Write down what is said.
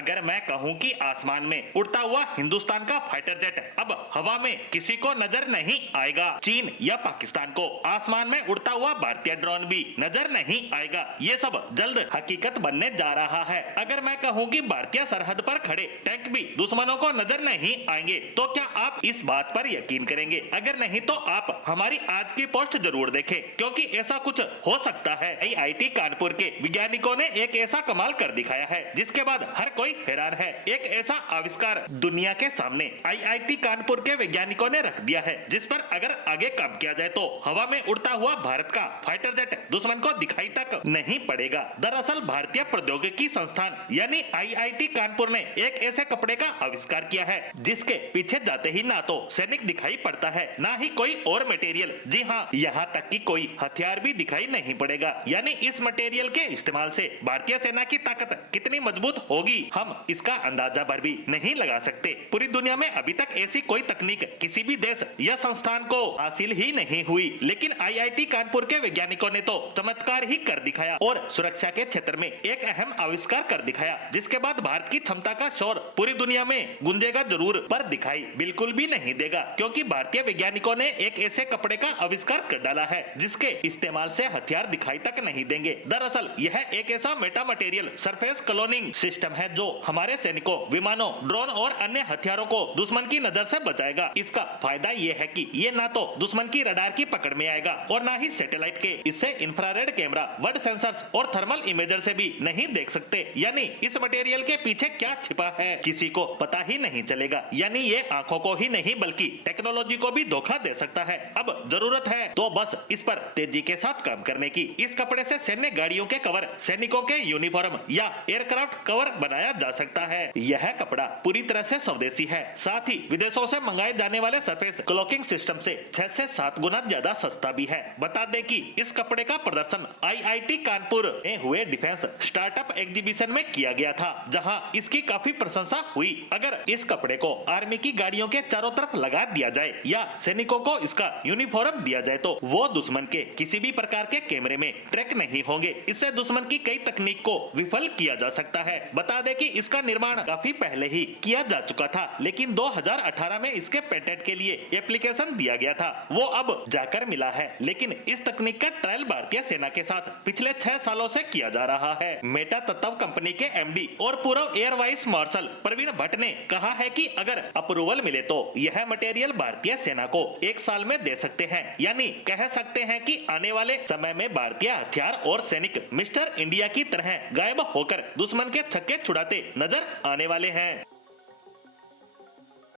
अगर मैं कहूं कि आसमान में उड़ता हुआ हिंदुस्तान का फाइटर जेट अब हवा में किसी को नजर नहीं आएगा। चीन या पाकिस्तान को आसमान में उड़ता हुआ भारतीय ड्रोन भी नजर नहीं आएगा। ये सब जल्द हकीकत बनने जा रहा है। अगर मैं कहूं कि भारतीय सरहद पर खड़े टैंक भी दुश्मनों को नजर नहीं आएंगे, तो क्या आप इस बात पर यकीन करेंगे? अगर नहीं तो आप हमारी आज की पोस्ट जरूर देखें, क्योंकि ऐसा कुछ हो सकता है। आईआईटी कानपुर के वैज्ञानिकों ने एक ऐसा कमाल कर दिखाया है जिसके बाद हर कोई हैरान है। एक ऐसा आविष्कार दुनिया के सामने आईआईटी कानपुर के वैज्ञानिकों ने रख दिया है जिस पर अगर आगे काम किया जाए तो हवा में उड़ता हुआ भारत का फाइटर जेट दुश्मन को दिखाई तक नहीं पड़ेगा। दरअसल भारतीय प्रौद्योगिकी संस्थान यानी आईआईटी कानपुर ने एक ऐसे कपड़े का आविष्कार किया है जिसके पीछे जाते ही ना तो सैनिक दिखाई पड़ता है, ना ही कोई और मटेरियल। जी हाँ, यहाँ तक कि कोई हथियार भी दिखाई नहीं पड़ेगा। यानी इस मटेरियल के इस्तेमाल से भारतीय सेना की ताकत कितनी मजबूत होगी, हम इसका अंदाजा भर भी नहीं लगा सकते। पूरी दुनिया में अभी तक ऐसी कोई तकनीक किसी भी देश या संस्थान को हासिल ही नहीं हुई, लेकिन आईआईटी कानपुर के वैज्ञानिकों ने तो चमत्कार ही कर दिखाया और सुरक्षा के क्षेत्र में एक अहम आविष्कार कर दिखाया, जिसके बाद भारत की क्षमता का शोर पूरी दुनिया में गूंजेगा जरूर, पर दिखाई बिल्कुल भी नहीं देगा, क्योंकि भारतीय वैज्ञानिकों ने एक ऐसे कपड़े का आविष्कार कर डाला है जिसके इस्तेमाल से हथियार दिखाई तक नहीं देंगे। दरअसल यह एक ऐसा Meta material surface cloning system है जो हमारे सैनिकों, विमानों, ड्रोन और अन्य हथियारों को दुश्मन की नजर से बचाएगा। इसका फायदा ये है कि ये ना तो दुश्मन की रडार की पकड़ में आएगा और ना ही सैटेलाइट के। इससे इंफ्रारेड कैमरा, वर्ड सेंसर्स और थर्मल इमेजर से भी नहीं देख सकते। यानी इस मटेरियल के पीछे क्या छिपा है किसी को पता ही नहीं चलेगा। यानी ये आंखों को ही नहीं बल्कि टेक्नोलॉजी को भी धोखा दे सकता है। अब जरूरत है तो बस इस पर तेजी के साथ काम करने की। इस कपड़े से सैन्य गाड़ियों के कवर, सैनिकों के यूनिफॉर्म या एयरक्राफ्ट कवर बनाया जा सकता है। यह कपड़ा पूरी तरह से स्वदेशी है, साथ ही विदेशों से मंगाए जाने वाले सरफेस क्लॉकिंग सिस्टम से 6 से 7 गुना ज्यादा सस्ता भी है। बता दें कि इस कपड़े का प्रदर्शन आईआईटी कानपुर में हुए डिफेंस स्टार्टअप एग्जीबिशन में किया गया था, जहां इसकी काफी प्रशंसा हुई। अगर इस कपड़े को आर्मी की गाड़ियों के चारों तरफ लगा दिया जाए या सैनिकों को इसका यूनिफॉर्म दिया जाए तो वो दुश्मन के किसी भी प्रकार के कैमरे में ट्रैक नहीं होंगे। इससे दुश्मन की कई तकनीक को विफल किया जा सकता है। बता दें कि इसका निर्माण काफी पहले ही किया जा चुका था, लेकिन 2018 में इसके पेटेंट के लिए एप्लीकेशन दिया गया था, वो अब जाकर मिला है। लेकिन इस तकनीक का ट्रायल भारतीय सेना के साथ पिछले 6 सालों से किया जा रहा है। मेटा तत्व कंपनी के एमडी और पूर्व air vice marshal Praveen Bhatt ने कहा है कि अगर अप्रूवल मिले तो यह मटेरियल भारतीय सेना को 1 साल में दे सकते हैं। यानी कह सकते हैं कि आने वाले समय में भारतीय हथियार और सैनिक मिस्टर इंडिया की तरह गायब होकर दुश्मन के छक्के छुड़ाते नजर आने वाले हैं।